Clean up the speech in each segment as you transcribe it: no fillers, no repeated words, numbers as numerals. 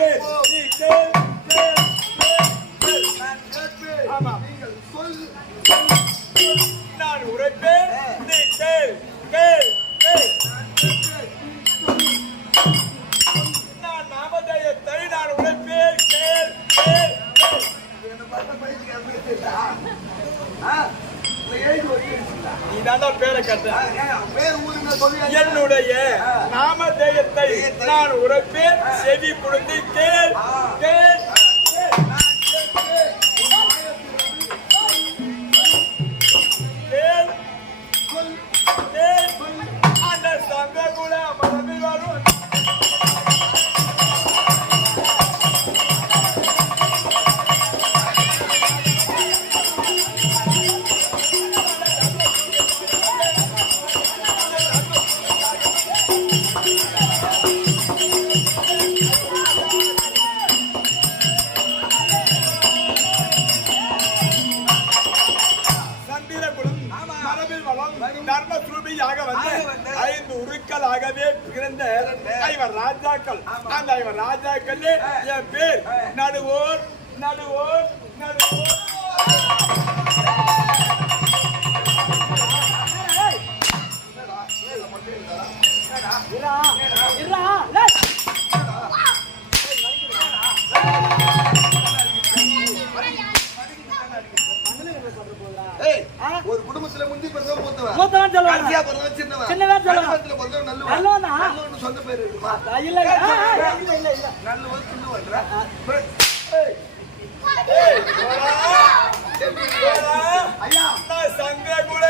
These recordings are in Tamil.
உரைப்பேன் நீ கேள் நான் உரைப்பேன் நீ கேள் கேள் கேள் நான் நாமதேயத்தை நான் உரைப்பேன் கேள் கேள் நீதான் பேரை கட்ட என்னுடைய நாமதேயத்தை நான் உரைப்பேன் செவி கொடுத்து கேள் கேள் பிறந்த ஐவர் ராஜாக்கள் அந்த ஐவர் ராஜாக்கள் என் பேர் நடுவோர் நடுவோர் நடுவோர் ஒரு குடும்பத்துல முந்தி பிறந்தவன் மூத்தவன் கடைசியா பிறந்தவன் சின்னவன் நடுவத்துல பிறந்தவன் நல்லவன் சொந்த பேர் இருக்குமா நல்லவன் சின்னவன் ஐயா சங்க கூட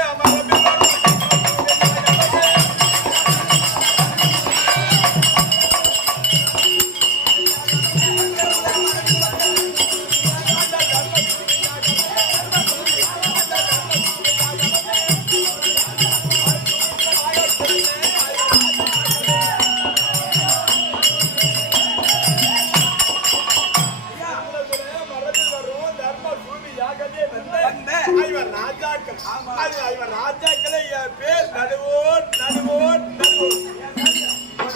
ராஜாக்களே என் பேர் நடுவோர் நடுவோர் நடுவோர்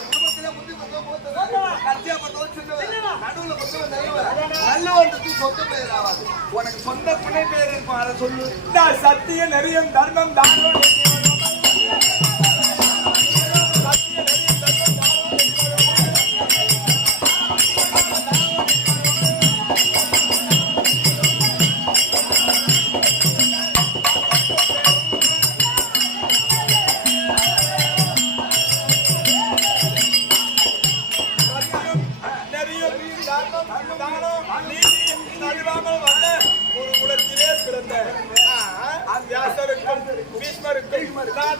குடும்பத்துல முந்தி பிறந்தவன் கடைசியா பிறந்தவன் சின்னவன் நடுவுல பிறந்தவன் நல்லவன் சொந்த பேர் ஆகாது உனக்கு சொந்த புனை பேர் இருக்கும் அதை சொல்லு சத்திய நெறியம் தர்மம் தானம்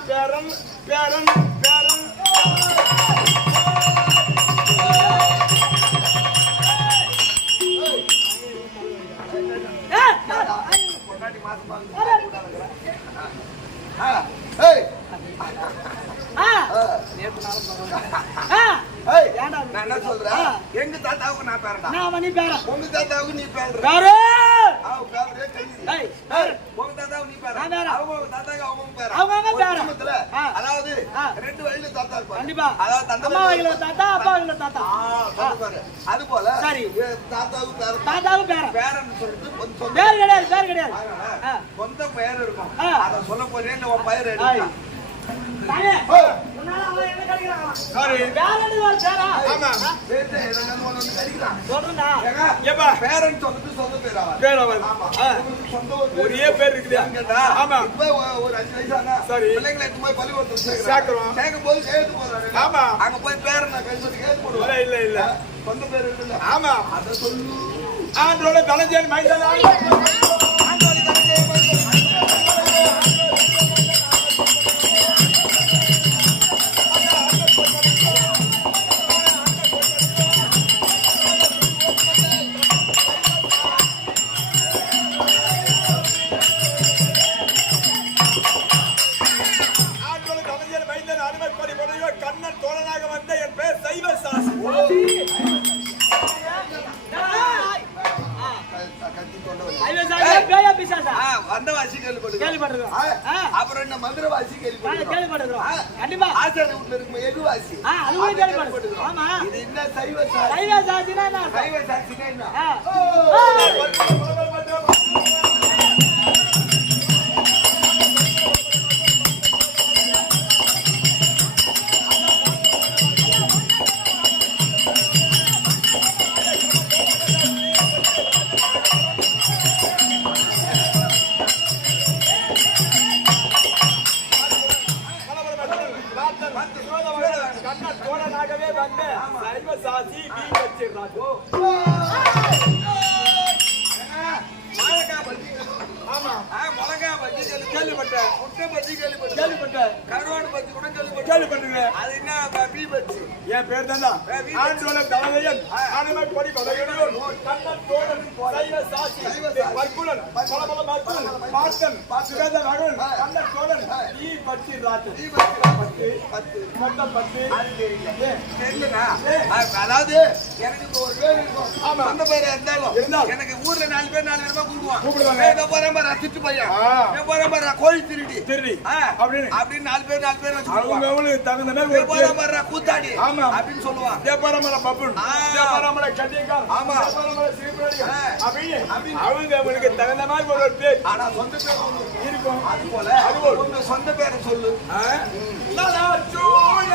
பேரன் பேரன் பேரன் நான் என்ன சொல்றேன் எங்க தாத்தாவுக்கு நான் பேரடா உங்க தாத்தாவுக்கு நீ பேர அதாவது ரெண்டு வயசுல தாத்தா இருப்பாரு அது போல தாத்தாவுக்கு பேரன் சொல்லிட்டு சொந்த பெயர் இருக்கும் அத சொல்ல போறேன் உன் பெயர் எடுக்க ஒரே பேர் இருக்குது ஒரு 5 வயசான பிள்ளைங்களை போய் பள்ளிக்கூடத்துல சேர்க்கும் போது சேர்த்து போறாரு அங்க போய் பேரை நான் பேசுறது கேட்டு போடுவேன் இல்ல இல்ல சொந்த பேர் இருக்குல்ல ஆமா அத சொல்லு ஆண்டோட தனஞ்சேன் மைந்தனா வந்தவாசா வந்தவாசி கேள்விப்பட்டிருக்கோம். அப்புறம் என்ன மதுரவாசி கேள்விப்பட்டிருக்கோம். கண்டிப்பா ஆச்சாரிய வீட்டுல இருக்கும் எதுவாசி அது கூட கேள்விப்பட்டிருக்கோம். ஆமா இது என்ன சைவ சாசி சைவ சாட்சினா என்ன அர்த்தம்? சைவ சாட்சினா என்ன கண்ணத்தோடனாகவே வந்த சைவ சாசி மீன் வச்சிருந்தாங்க. ஆமா மிளகா பஜ்ஜி கேள்விப்பட்டேன் முட்டை பஜ்ஜி கேள்விப்பட்டேன் கருவாடு பஜ்ஜி கூட கேள்விப்பட்டேன் அது என்ன பீ பஜ்ஜி என் பேர் தான்டா ஆண்டோல தலைவன் ஆனம கொடி கொலையடியோன் கண்ணத்தோடன் சைவ சாசி வர்க்குலன் பலபல மர்க்குலன் பாட்டன் சுகந்த மகன் கண்ணத்தோடன் ஈ பச்சி ராத்து பீ பஜ்ஜி 10 மொத்தம் 10 அது தெரியலனா அதாவது எனக்கு இப்போ ஒரு பேர் இருக்கும் அந்த பேர் இருந்தாலும் எனக்கு ஊர்ல 4 பேர் 4 பேரமா கூப்பிடுவாங்க ஏதோ போறமா ரத்திட்டு பையன் ஏதோ போறமா கோழி திருடி அப்படின்னு 4 பேர் வச்சு அவங்க அவங்களுக்கு தகுந்த மாதிரி ஒரு போறமா கூத்தாடி அப்படின்னு சொல்லுவான் தேவரமல பப்புன் தேவரமல கட்டியக்கார் ஆமா தேவரமல சிவரடி அப்படின்னு அவங்க அவங்களுக்கு தகுந்த மாதிரி ஒரு பேர் ஆனா சொந்த பேர் இருக்கும் அது போல உங்க சொந்த பேரை சொல்லு லாலா சோழ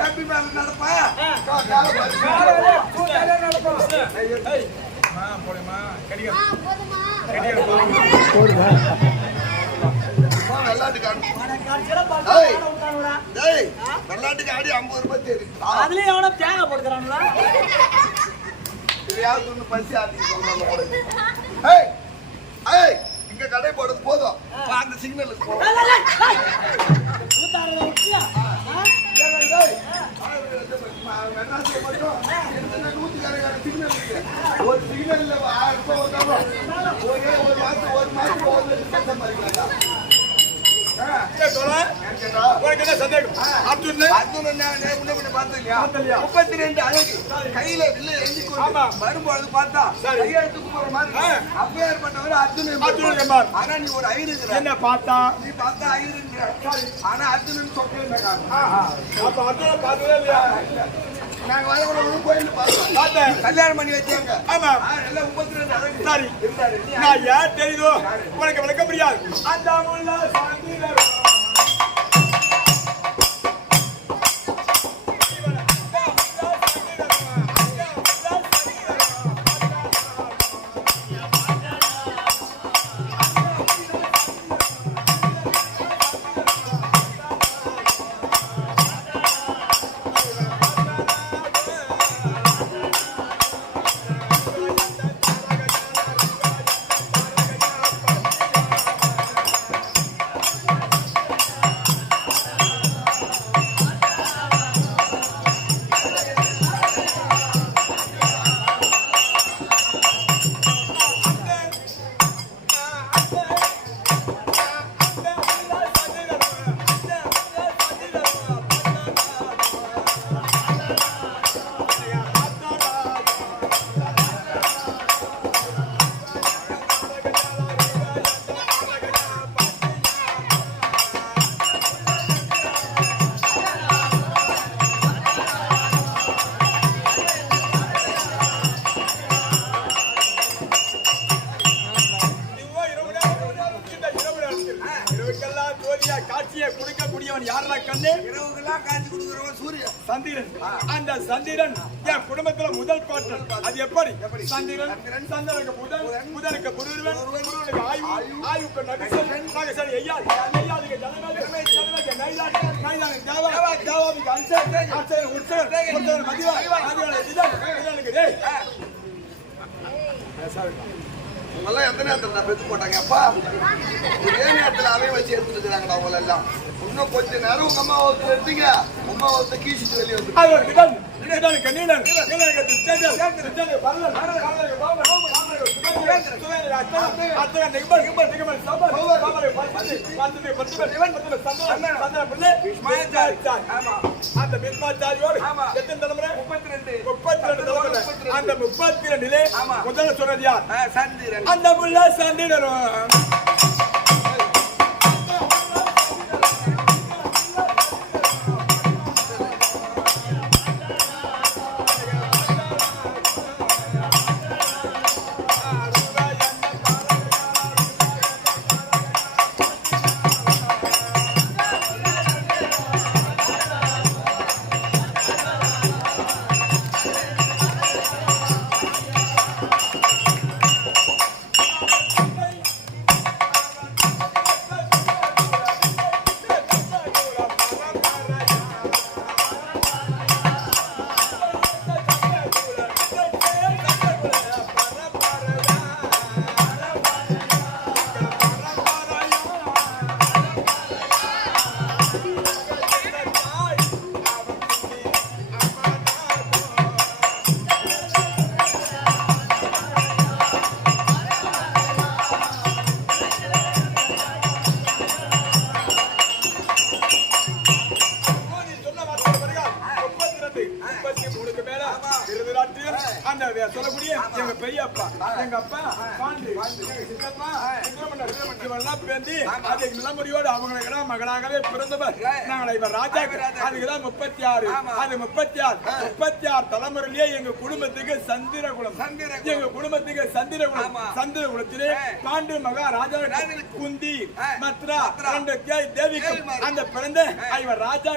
தம்பி மேல நடப்பா வெள்ளாட்டுக்கு ஆடி 50 ரூபாய் தெரியும். அதுலயும் எவனோ தேங்காய் போட்டுக்கிறானுங்களா? யாவது ஒண்ணு பசி ஆட்டி இங்க கடை போடுறது போதும் அந்த சிக்னலுக்கு போகும். ஊத்தாடுறத விட்டியா? ஒரு சிக்னல்ல 1000 ரூபாய் ஒரு மாசம் உனக்கு என்ன சந்தேகம்? அர்ஜுன் 32 அழகு கையில வில்ல எழுதி வரும்போது பார்த்தா கையெழுத்துக்கு போற மாதிரி அப்பேற்பட்டவர் அர்ஜுன். ஆனா நீ ஒரு ஐயர் என்ன பார்த்தா? நீ பார்த்தா ஐயர் ஆனா அர்ஜுனன் சொக்கே அப்ப அர்ஜுன பார்த்ததே இல்லையா? நாங்க வரவங்க கோயில் பார்த்தோம். கல்யாணம் பண்ணி வச்சாங்க. ஆமா எல்லாம் 32 அழகு சரி இருந்தாரு. நான் ஏன் தெரியுதோ உனக்கு விளக்க முடியாது. அந்த முல்ல சாந்திரன் அந்த சந்திரன் என் குடும்பத்துல முதல் பாட்டன். அது எப்படி? சந்திரன் சந்திரனுக்கு முதலுக்கு குருவன், குருவனுக்கு ஆயுக்கு நபிசன், நாகசரி ஐயாள், ஐயாளுக்கு ஜனநாயகமே, ஜனநாயக நைலாட், நைலானுக்கு தேவா, தேவாவுக்கு அன்சர், அன்சர் உற்சர், உற்சர் மதிவா, மதிவான இதனுக்கு டேய். உங்களெல்லாம் எந்த நேரத்தில் பெத்து போட்டாங்க அப்பா? ஒரே நேரத்தில் அவை வச்சு எடுத்துட்டு இருக்கிறாங்களா உங்களை எல்லாம்? இன்னும் கொஞ்ச நேரம் உங்க அம்மா ஒருத்தர் எடுத்தீங்க, உமா ஒருத்தர் கீசிட்டு வெளியே வந்து அந்த பிஸ்மாச்சாரியோடு எத்தனை தலைமுறை? 32 தலைமுறை. அந்த 32 முதல்ல சொன்னது யார்? சந்திரன். அந்த முல்ல சந்திரன் சொல்லக்கூடிய எங்க பெரியப்பா எங்க அப்பா பாண்டு எங்க சித்தப்பா சுப்பிரமணியர் இவெல்லாம் பேந்தி அது நிலமுறையோடு அவங்களுக்கு மகளாகவே பிறந்தவர் நாங்கள் இவர் ராஜா அதுக்குதான் 36 அது 36 தலைமுறையிலேயே எங்க குடும்பத்துக்கு சந்திரகுலம் எங்க குடும்பத்துக்கு சந்திரகுலத்திலே பாண்டு மகா ராஜா குந்தி மத்ரா தேவிக்கு அந்த பிறந்த இவர் ராஜா